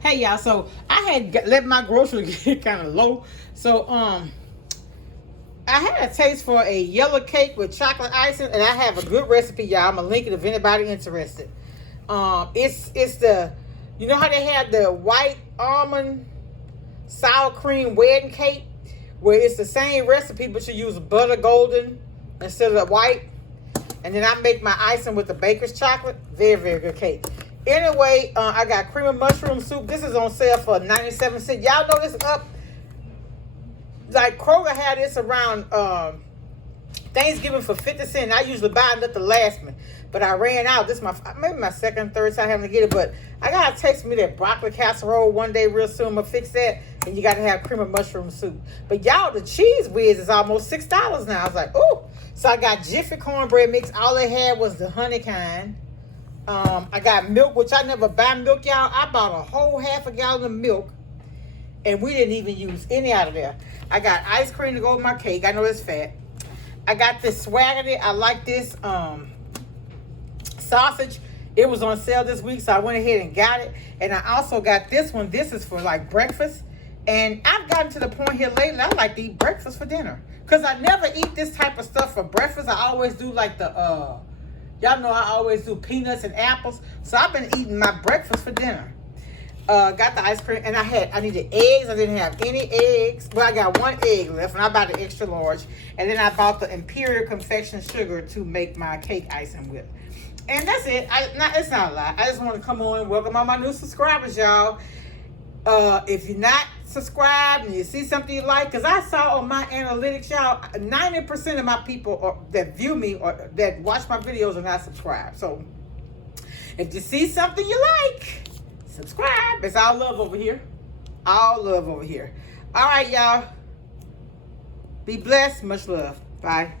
Hey y'all, so I had let my groceries get kind of low. So I had a taste for a yellow cake with chocolate icing, and I have a good recipe, y'all. I'm gonna link it if anybody interested. It's the, you know how they have the white almond sour cream wedding cake, where it's the same recipe but you use butter golden instead of the white, and then I make my icing with the baker's chocolate. Very, very good cake. Anyway, I got cream of mushroom soup. This is on sale for 97 cents. Y'all know this up. Like Kroger had this around Thanksgiving for 50 cents. I usually buy enough to last me, but I ran out. This is maybe my second, third time having to get it. But I gotta text me that broccoli casserole one day real soon. I'm gonna fix that, and you gotta have cream of mushroom soup. But y'all, the cheese whiz is almost $6 now. I was like, ooh. So I got Jiffy cornbread mix. All they had was the honey kind. I got milk, which I never buy milk, y'all. I bought a whole half a gallon of milk, and we didn't even use any out of there. I got ice cream to go with my cake. I know it's fat. I got this Swaggity. I like this sausage. It was on sale this week, so I went ahead and got it. And I also got this one. This is for like breakfast. And I've gotten to the point here lately, I like to eat breakfast for dinner. Because I never eat this type of stuff for breakfast. I always do like the, y'all know I always do peanuts and apples. So I've been eating my breakfast for dinner. Got the ice cream, and I needed eggs. I didn't have any eggs. Well, I got one egg left, and I bought the extra large. And then I bought the Imperial Confection sugar to make my cake icing with. And that's it. It's not a lot. I just want to come on and welcome all my new subscribers, y'all. If you're not subscribed and you see something you like, because I saw on my analytics, y'all, 90% of my people that view me or that watch my videos are not subscribed. So if you see something you like, subscribe. It's all love over here. All love over here. All right, y'all. Be blessed. Much love. Bye.